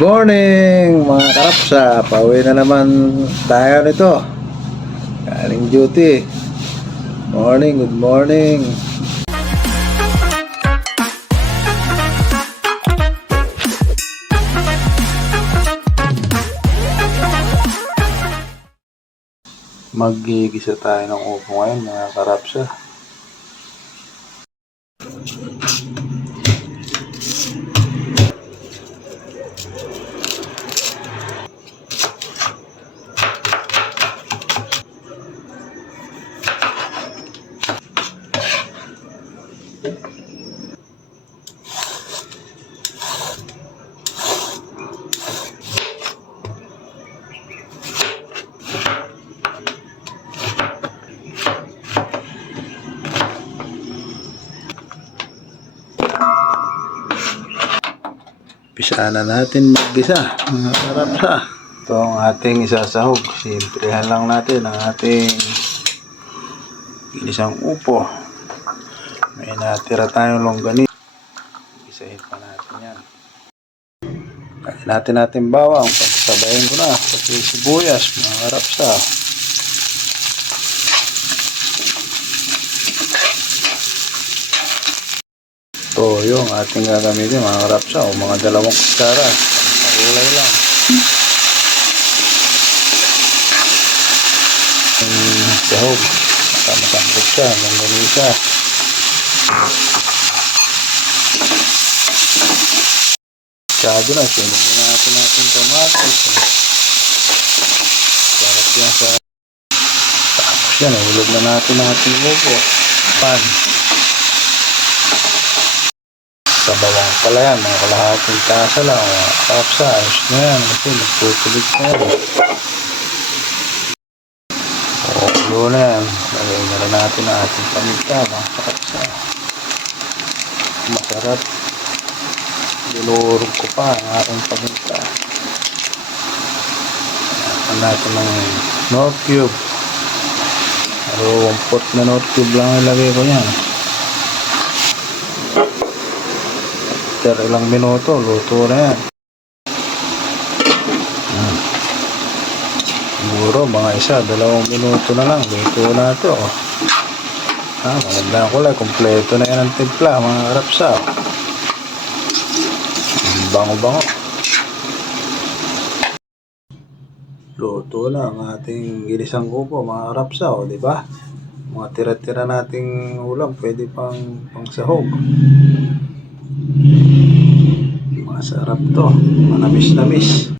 morning mga karapsa, pauwi na naman tayo nito galing duty. Morning, good morning. Maggigisa tayo ng upo ngayon mga karapsa. Umpisa na natin maggisa mga karapsa. Ito ang ating isasahog. Simprehan lang natin ang ating ginisang upo. May natira tayong longganisa. Isahin pa natin yan. Kain natin bawang. Pagsabayin ko na pati sibuyas mga karapsa. Toyo ang ating gagamitin mga karapsa, o mga 2 kutsara. Pakulay lang. Sahog. Masambot siya. Longganisa. Masyado na. Sinugin natin tomatos. Sarap yan sa... Tapos yan. Hulog na natin ating upo. Pan. Sa bawang pala yan, mga kalahating tasa lang, mga kapsa, ayos na yan, kasi nagtutulig na yan. Kulo na yan, lagay na rin natin ang ating paminta, mga kapsa. Masarap, dinurog ko pa ang ating paminta. Ayan natin ng Knorr cube. Pero 1 pot na Knorr cube lang ilagay ko yan. Ilang minuto, luto na yan. Siguro mga 1-2 minuto na lang, luto na ito. Maganda kulay, kompleto na yan ang timpla mga karapsa. Bango-bango. Luto na ang ating ginisang upo mga karapsa, o diba? Mga tira-tira nating ulam, pwede pang sahog. Masarap to, manamis-namis.